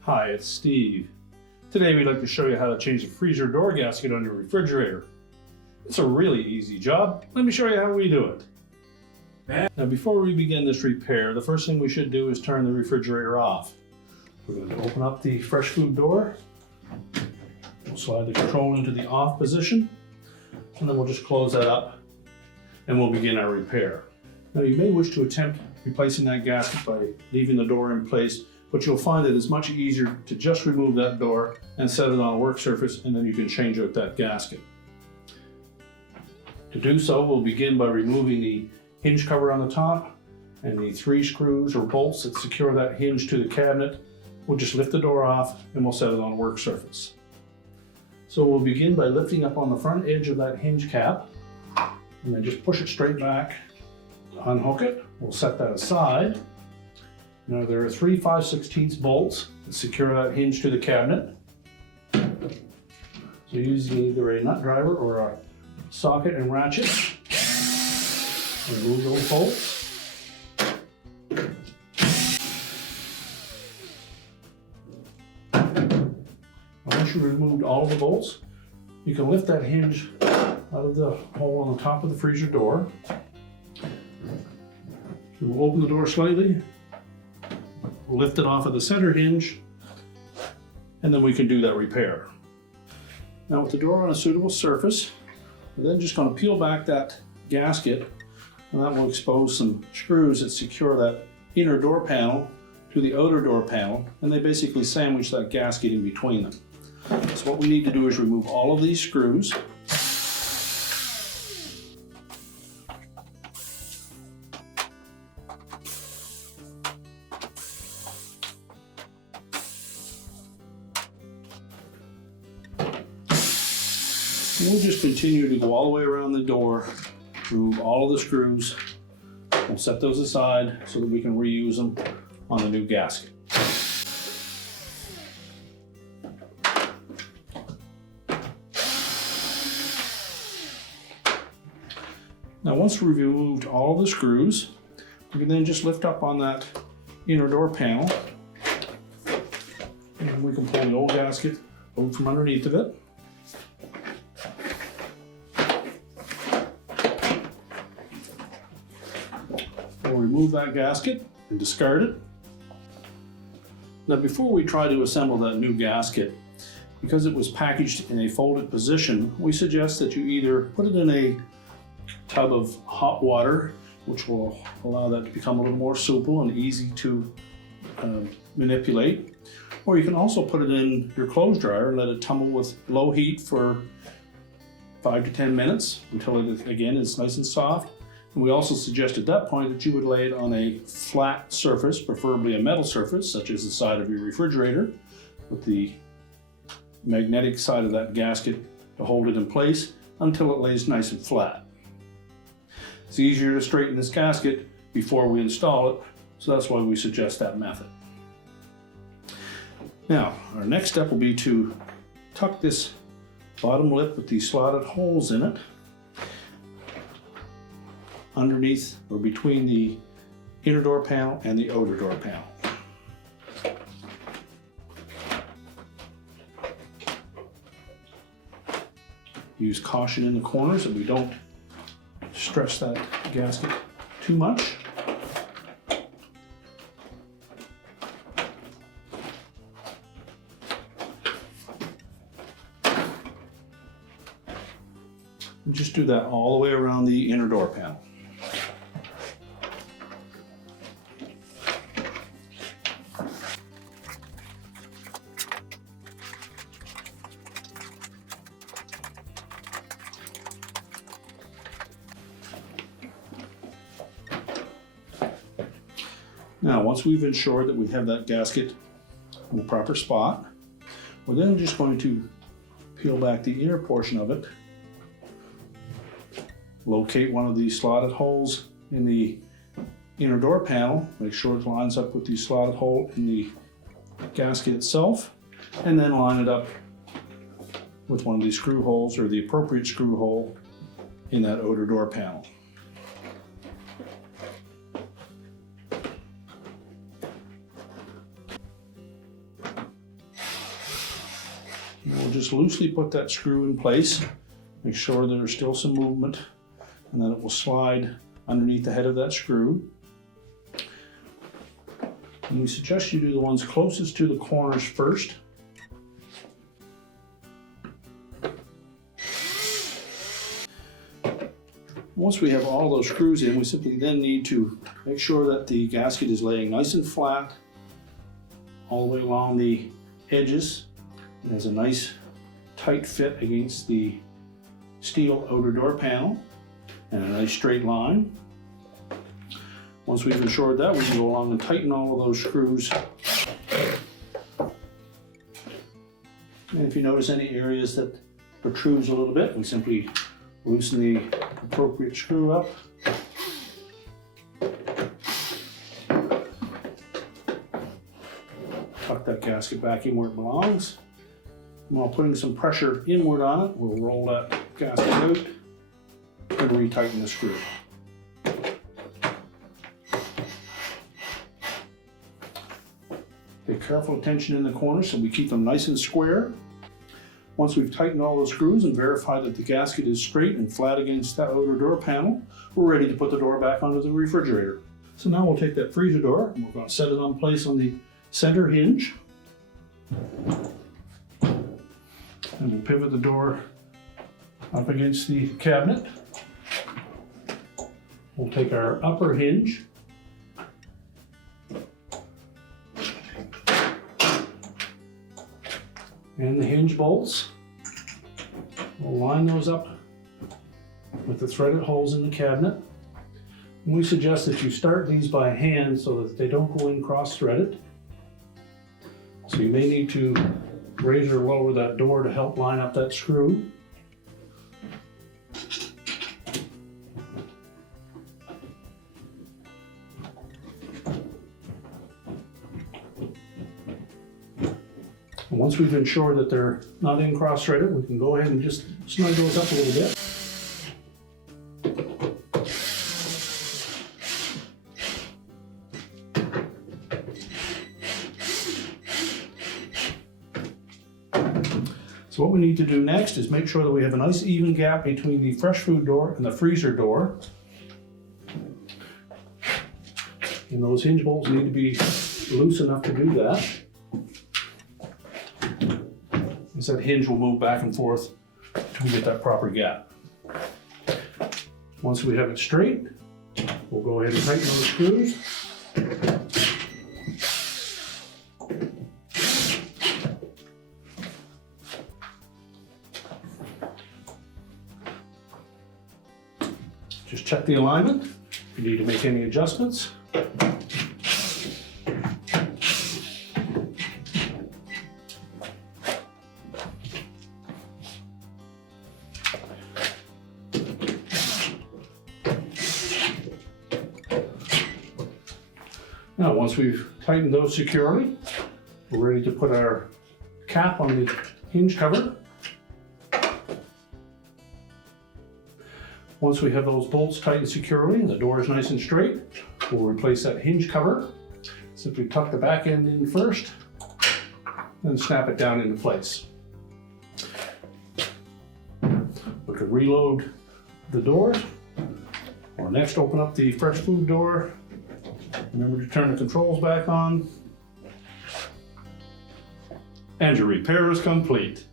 Hi, it's Steve. Today we'd like to show you how to change the freezer door gasket on your refrigerator. It's a really easy job. Let me show you how we do it. Now before we begin this repair, the first thing we should do is turn the refrigerator off. We're going to open up the fresh food door. We'll slide the control into the off position, and then we'll just close that up and we'll begin our repair. Now you may wish to attempt replacing that gasket by leaving the door in place, but you'll find that it's much easier to just remove that door and set it on a work surface, and then you can change out that gasket. To do so, we'll begin by removing the hinge cover on the top and the 3 screws or bolts that secure that hinge to the cabinet. We'll just lift the door off and we'll set it on a work surface. So we'll begin by lifting up on the front edge of that hinge cap and then just push it straight back to unhook it. We'll set that aside. Now there are 3 5/16 bolts that secure that hinge to the cabinet. So using either a nut driver or a socket and ratchet, remove those bolts. Once you've removed all of the bolts, you can lift that hinge out of the hole on the top of the freezer door. You will open the door slightly, lift it off of the center hinge, and then we can do that repair. Now with the door on a suitable surface, we're then just going to peel back that gasket, and that will expose some screws that secure that inner door panel to the outer door panel, and they basically sandwich that gasket in between them. So what we need to do is remove all of these screws. We'll just continue to go all the way around the door, remove all of the screws. We'll set those aside so that we can reuse them on the new gasket. Now once we've removed all of the screws, we can then just lift up on that inner door panel, and we can pull the old gasket out from underneath of it. We'll remove that gasket and discard it. Now before we try to assemble that new gasket, because it was packaged in a folded position, we suggest that you either put it in a tub of hot water, which will allow that to become a little more supple and easy to manipulate, or you can also put it in your clothes dryer and let it tumble with low heat for 5 to 10 minutes until it again is nice and soft. And we also suggest at that point that you would lay it on a flat surface, preferably a metal surface, such as the side of your refrigerator, with the magnetic side of that gasket to hold it in place until it lays nice and flat. It's easier to straighten this gasket before we install it, so that's why we suggest that method. Now, our next step will be to tuck this bottom lip with these slotted holes in it underneath or between the inner door panel and the outer door panel. Use caution in the corners so we don't stretch that gasket too much. And just do that all the way around the inner door panel. Now, once we've ensured that we have that gasket in the proper spot, we're then just going to peel back the inner portion of it, locate one of these slotted holes in the inner door panel, make sure it lines up with the slotted hole in the gasket itself, and then line it up with one of these screw holes or the appropriate screw hole in that outer door panel. We'll just loosely put that screw in place, make sure there's still some movement, and that it will slide underneath the head of that screw. And we suggest you do the ones closest to the corners first. Once we have all those screws in, we simply then need to make sure that the gasket is laying nice and flat all the way along the edges. It has a nice tight fit against the steel outer door panel and a nice straight line. Once we've ensured that, we can go along and tighten all of those screws. And if you notice any areas that protrudes a little bit, we simply loosen the appropriate screw up. Tuck that gasket back in where it belongs. And while putting some pressure inward on it, we'll roll that gasket out and retighten the screw. Pay careful attention in the corners so we keep them nice and square. Once we've tightened all the screws and verified that the gasket is straight and flat against that outer door panel, we're ready to put the door back onto the refrigerator. So now we'll take that freezer door and we're going to set it on place on the center hinge. And we'll pivot the door up against the cabinet. We'll take our upper hinge and the hinge bolts. We'll line those up with the threaded holes in the cabinet. And we suggest that you start these by hand so that they don't go in cross-threaded. So you may need to raise or lower that door to help line up that screw. And once we've ensured that they're not in cross-threaded, we can go ahead and just snug those up a little bit. So what we need to do next is make sure that we have a nice even gap between the fresh food door and the freezer door. And those hinge bolts need to be loose enough to do that. As that hinge will move back and forth to get that proper gap. Once we have it straight, we'll go ahead and tighten those screws. Just check the alignment. If you need to make any adjustments. Now, once we've tightened those securely, we're ready to put our cap on the hinge cover. Once we have those bolts tightened securely and the door is nice and straight, we'll replace that hinge cover. Simply tuck the back end in first, then snap it down into place. We can reload the doors, or next open up the fresh food door. Remember to turn the controls back on. And your repair is complete.